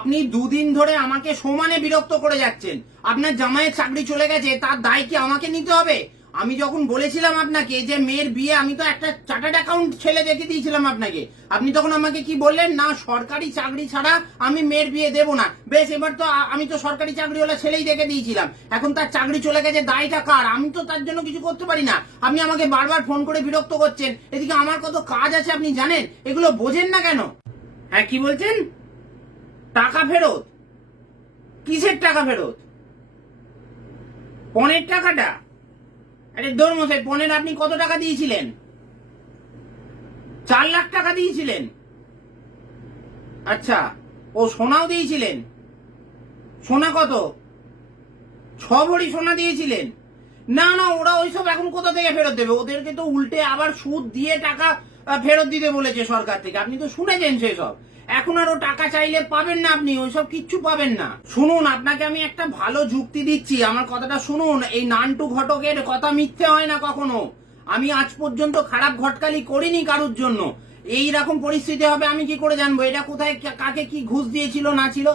আপনি দুদিন ধরে আমাকে সমানে বিরক্ত করে যাচ্ছেন। আপনার জামাইয়ের চাকরি চলে গেছে, তার দায় কি আমাকে নিতে হবে? আমি যখন বলেছিলাম আপনাকে যে মেয়ের বিয়ে, আমি তো একটা চার্টার্ড অ্যাকাউন্ট ছেলে দেখে দিয়েছিলাম আপনাকে। আপনি তখন আমাকে কি বললেন? না, সরকারি চাকরি ছাড়া আমি মেয়ের বিয়ে দেবো না। বেশ, এবার তো আমি তো সরকারি চাকরিওয়ালা ছেলেই দেখে দিয়েছিলাম। এখন তার চাকরি চলে গেছে, দায়টা কার? আমি তো তার জন্য কিছু করতে পারি না। আপনি আমাকে বারবার ফোন করে বিরক্ত করছেন। এদিকে আমার কত কাজ আছে আপনি জানেন, এগুলো বোঝেন না কেন? হ্যাঁ, কি বলছেন? টাকা ফেরত? কিসের টাকা ফেরত? পণের টাকাটা? আরে দৌড় মশাই, পণের আপনি কত টাকা দিয়েছিলেন? 4 লাখ টাকা দিয়েছিলেন? আচ্ছা, ও সোনাও দিয়েছিলেন? সোনা কত? 6 ভরি সোনা দিয়েছিলেন? না না, ওরা ওইসব এখন কোথা থেকে ফেরত দেবে? ওদেরকে তো উল্টে আবার সুদ দিয়ে টাকা ফেরত দিতে বলেছে সরকার থেকে। আপনি তো শুনেছেন সেসব। এখন আরো টাকা চাইলে পাবেন না, আপনি ওইসব কিচ্ছু পাবেন না। শুনুন, আপনাকে আমি একটা ভালো যুক্তি দিচ্ছি, আমার কথাটা শুনুন। এই নান্টু ঘটকের কথা মিথ্যে হয় না কখনো। আমি আজ পর্যন্ত খারাপ ঘটকালি করিনি কারোর জন্য। এই রকম পরিস্থিতি হবে আমি কি করে জানবো এটা কোথায় কাকে কি ঘুষ দিয়েছিল না ছিল?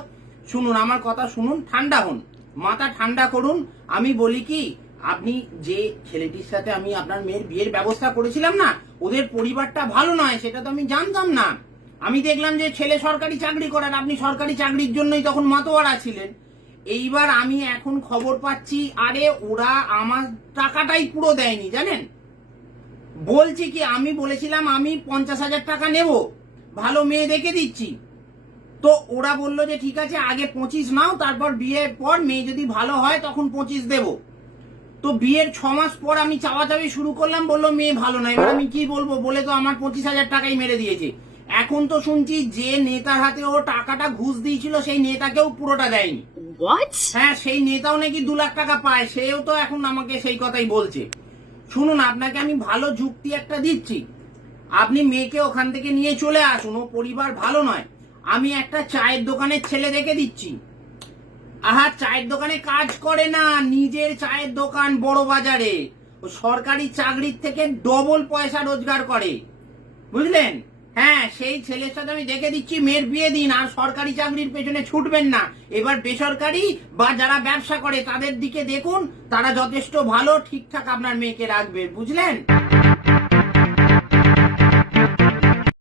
শুনুন, আমার কথা শুনুন, ঠান্ডা হন, মাথা ঠান্ডা করুন। আমি বলি কি, আপনি যে ছেলেটির সাথে আমি আপনার মেয়ের বিয়ের ব্যবস্থা করেছিলাম না, ওদের পরিবারটা ভালো নয়, সেটা তো আমি জানতাম না। আমি দেখলাম যে ছেলে সরকারি চাকরি করেন, আপনি সরকারি চাকরির জন্যই তখন মাতোয়ারা ছিলেন। এইবার আমি এখন খবর পাচ্ছি, আরে ওরা আমার টাকাটাই পুরো দেয়নি, জানেন? বলছি কি, আমি বলেছিলাম আমি 50,000 টাকা নেব, ভালো মেয়ে দেখে দিচ্ছি। তো ওরা বললো যে ঠিক আছে, আগে 25 নাও, তারপর বিয়ের পর মেয়ে যদি ভালো হয় তখন 25 দেব। তো বিয়ের 6 মাস পর আমি চাওয়াচাওয়ি শুরু করলাম, বললো মেয়ে ভালো নয়। এবার আমি কি বলবো? বলে তো আমার 25,000 টাকাই মেরে দিয়েছে। এখন তো শুনছি যে নেতার হাতে ও টাকাটা ঘুষ দিয়েছিল, সেই নেতাকেও পুরোটা দেয়নি। হ্যাঁ, সেই নেতাও নাকি 2 লাখ টাকা পায়, সেও তো এখন আমাকে সেই কথাই বলছে। শুনুন, আপনাকে আমি ভালো যুক্তি একটা দিচ্ছি। আপনি মেয়েকে ওখান থেকে নিয়ে চলে আসুন, ও পরিবার ভালো নয়। আমি একটা চায়ের দোকানের ছেলে দেখে দিচ্ছি। আহা, চায়ের দোকানে কাজ করে না, নিজের চায়ের দোকান বড় বাজারে। ও সরকারি চাকরির থেকে ডবল পয়সা রোজগার করে, বুঝলেন? হ্যাঁ, সেই ছেলের সাথে আমি দেখে দিচ্ছি, মেয়ের বিয়ে দিন। আর সরকারি চাকরির পেছনে ছুটবেন না। এবার বেসরকারি বা যারা ব্যবসা করে তাদের দিকে দেখুন, তারা যথেষ্ট ভালো, ঠিকঠাক আপনার মেয়েকে রাখবে, বুঝলেন?